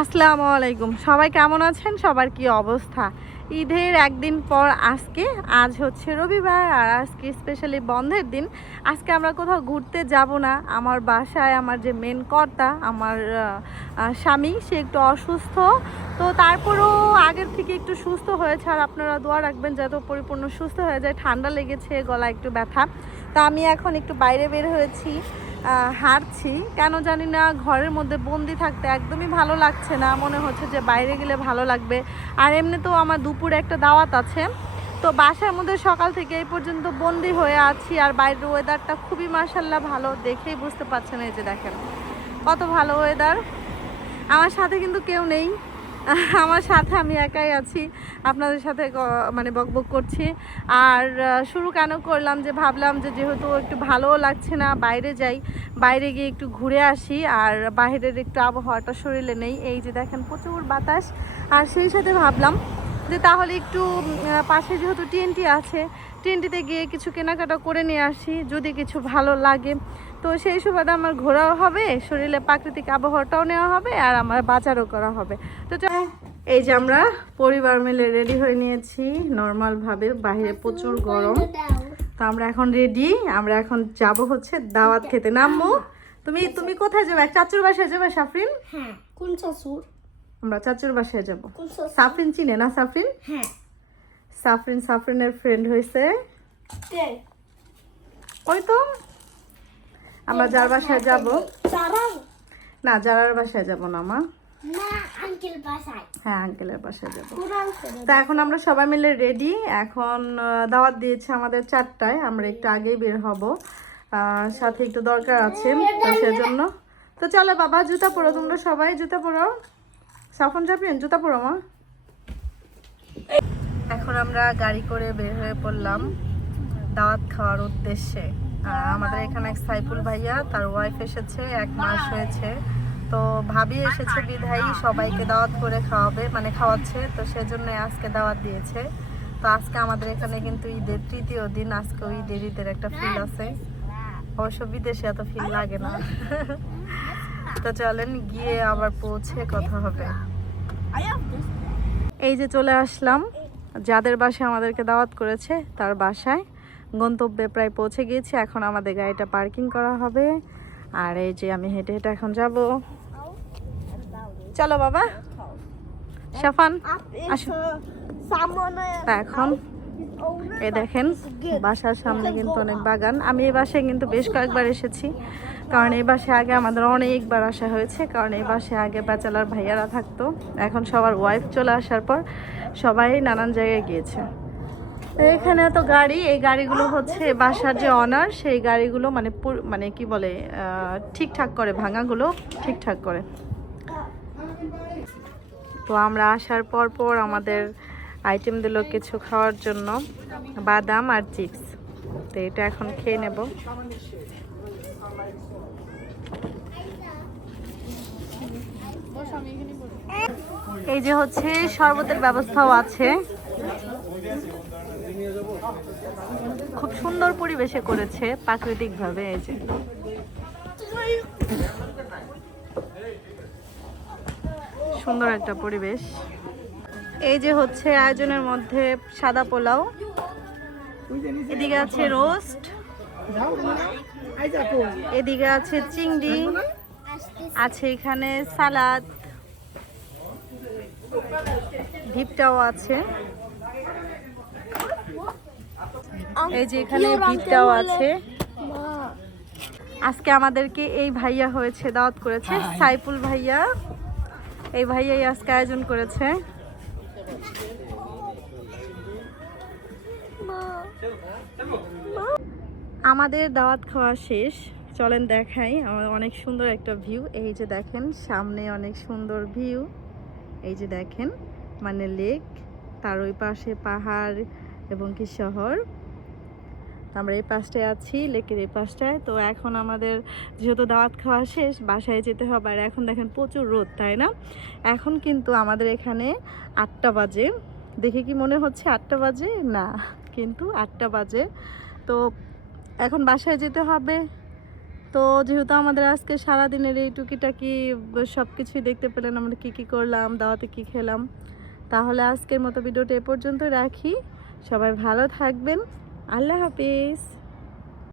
আসসালামু আলাইকুম। সবাই কেমন আছেন? সবার কি অবস্থা? ঈদের একদিন পর আজকে, আজ হচ্ছে রবিবার, আর আজকে স্পেশালি বন্ধের দিন। আজকে আমরা কোথাও ঘুরতে যাব না। আমার বাসায় আমার যে মেন কর্তা, আমার স্বামী, সে একটু অসুস্থ। তো তারপরেও আগের থেকে একটু সুস্থ হয়েছে, আর আপনারা দোয়া রাখবেন যাতে পরিপূর্ণ সুস্থ হয়ে যায়। ঠান্ডা লেগেছে গলা একটু ব্যথা। তা আমি এখন একটু বাইরে বের হয়েছি। হাঁটছি কেন জানি না, ঘরের মধ্যে বন্দি থাকতে একদমই ভালো লাগছে না। মনে হচ্ছে যে বাইরে গেলে ভালো লাগবে। আর এমনিতেও আমার দুপুরে একটা দাওয়াত আছে। তো বাসার মধ্যে সকাল থেকে এই পর্যন্ত বন্দি হয়ে আছি। আর বাইরের ওয়েদারটা খুবই মার্শাল্লাহ ভালো। দেখেই বুঝতে পারছেন এই যে দেখেন, কত ভালো ওয়েদার আমার সাথে কিন্তু কেউ নেই। আমার সাথে আমি একাই আছি, আপনাদের সাথে মানে বকবক করছি। আর শুরু কেন করলাম যে ভাবলাম যে যেহেতু একটু ভালোও লাগছে না, বাইরে যাই, বাইরে গিয়ে একটু ঘুরে আসি। আর বাইরের একটু আবহাওয়াটা শরীরে নেই, এই যে দেখেন প্রচুর বাতাস। আর সেই সাথে ভাবলাম যে তাহলে একটু পাশে যেহেতু টিএনটি আছে টিএনটিতে গিয়ে কিছু কেনাকাটা করে নিয়ে আসি, যদি কিছু ভালো লাগে। তো সেই সুবাদে আমার ঘোরাও হবে, শরীরে প্রাকৃতিক আবহাওয়াটাও নেওয়া হবে, আর আমার বাজারও করা হবে। তো এই যে আমরা পরিবার মিলে রেডি হয়ে নিয়েছি। নর্মালভাবে বাইরে প্রচুর গরম। তো আমরা এখন রেডি আমরা এখন যাব হচ্ছে দাওয়াত খেতে। নামবো তুমি তুমি কোথায় যাবে? চাচুর বাসায় যাবে, সাফরিন? হ্যাঁ কোন শ্বশুর আমরা চাচুর বাসায় যাব। সাফরিন চিনে না সাফরিন? হ্যাঁ। সাফরিন সাফরিনের ফ্রেন্ড হয়েছে। ওই তো। আমরা যার বাসায় যাব। না যারার বাসায় যাব না মা। হ্যাঁ আঙ্কেলের বাসায় যাব। তা এখন আমরা সবাই মিলে রেডি এখন দাওয়াত দিয়েছে আমাদের চারটায়। আমরা একটু আগেই বের হব। সাথে একটু দরকার আছে তো সেজন্য। তো চলো বাবা জুতা পরো তোমরা সবাই জুতা পরো সাফন চাপিয়েন, জুতা পরো মা। এখন আমরা গাড়ি করে বের হয়ে পড়লাম দাওয়াত খাওয়ার উদ্দেশ্যে। আমাদের এখানে এক সাইফুল ভাইয়া, তার ওয়াইফ এসেছে, এক মাস হয়েছে। তো ভাবি এসেছে বিধায়ী, সবাইকে দাওয়াত করে খাওয়াবে মানে খাওয়াচ্ছে। তো সেজন্য আজকে দাওয়াত দিয়েছে। তো আজকে আমাদের এখানে কিন্তু ঈদের তৃতীয় দিন, আজকে ঈদের ঈদের একটা ফিল আছে। অবশ্য বিদেশে এত ফিল লাগে না। তো চলেন গিয়ে আবার পৌঁছে কথা হবে। এই যে চলে আসলাম। যাদের বাসায় আমাদেরকে দাওয়াত করেছে তার বাসায়। গন্তব্যে প্রায় পৌঁছে গিয়েছি এখন আমাদের গাড়িটা পার্কিং করা হবে। আর এই যে আমি হেঁটে হেঁটে এখন যাব। চলো বাবা। সাফান আসো। এখন? এই দেখেন, বাসার সামনে কিন্তু অনেক বাগান। আমি এই বাসায় কিন্তু বেশ কয়েকবার এসেছি, কারণ এই বাসায় আগে আমাদের অনেকবার আসা হয়েছে, কারণ এই বাসায় আগে ব্যাচেলার ভাইয়ারা থাকতো। এখন সবার ওয়াইফ চলে আসার পর সবাই নানান জায়গায় গিয়েছে। এখানে তো গাড়ি, এই গাড়িগুলো হচ্ছে বাসার যে অনার সেই গাড়িগুলো মানে মানে কি বলে ঠিকঠাক করে, ভাঙাগুলো ঠিকঠাক করে। তো আমরা আসার পর পর আমাদের আইটেম দিল কিছু খাওয়ার জন্য বাদাম আর চিপস। তো এটা এখন খেয়ে নেব। এই যে হচ্ছে শরবতের ব্যবস্থাও আছে। খুব সুন্দর পরিবেশে করেছে প্রাকৃতিকভাবে এই যে। সুন্দর একটা পরিবেশ। এই যে হচ্ছে আয়োজনের মধ্যে সাদা পোলাও, এদিকে আছে রোস্ট, এদিকে আছে চিংড়ি, আছে এখানে সালাদ ভিপটাও আছে। এই যে এখানে ভিপটাও আছে। আজকে আমাদেরকে এই ভাইয়া হয়েছে, দাওয়াত করেছে, সাইফুল ভাইয়া। এই ভাইয়াই আজকে আয়োজন করেছে। আমাদের দাওয়াত খাওয়া শেষ। চলেন দেখাই আমার অনেক সুন্দর একটা ভিউ এই যে দেখেন, সামনে অনেক সুন্দর ভিউ এই যে দেখেন মানে লেক তার ওই পাশে পাহাড় এবং কি শহর। আমরা এই পাশটায় আছি লেকের এই পাশটায়। তো এখন আমাদের যেহেতু দাওয়াত খাওয়া শেষ, বাসায় যেতে হবে। আর এখন দেখেন প্রচুর রোদ, তাই না? এখন কিন্তু আমাদের এখানে আটটা বাজে। দেখে কি মনে হচ্ছে আটটা বাজে? না। কিন্তু আটটা বাজে। তো এখন বাসায় যেতে হবে। তো যেহেতু আমাদের আজকে সারাদিনের এই টুকিটাকি সব কিছুই দেখতে পেলেন, আমরা কি কি করলাম, দাওয়াতে কি খেলাম, তাহলে আজকের মতো ভিডিওটা এ পর্যন্ত রাখি। সবাই ভালো থাকবেন। আল্লাহ হাফিজ।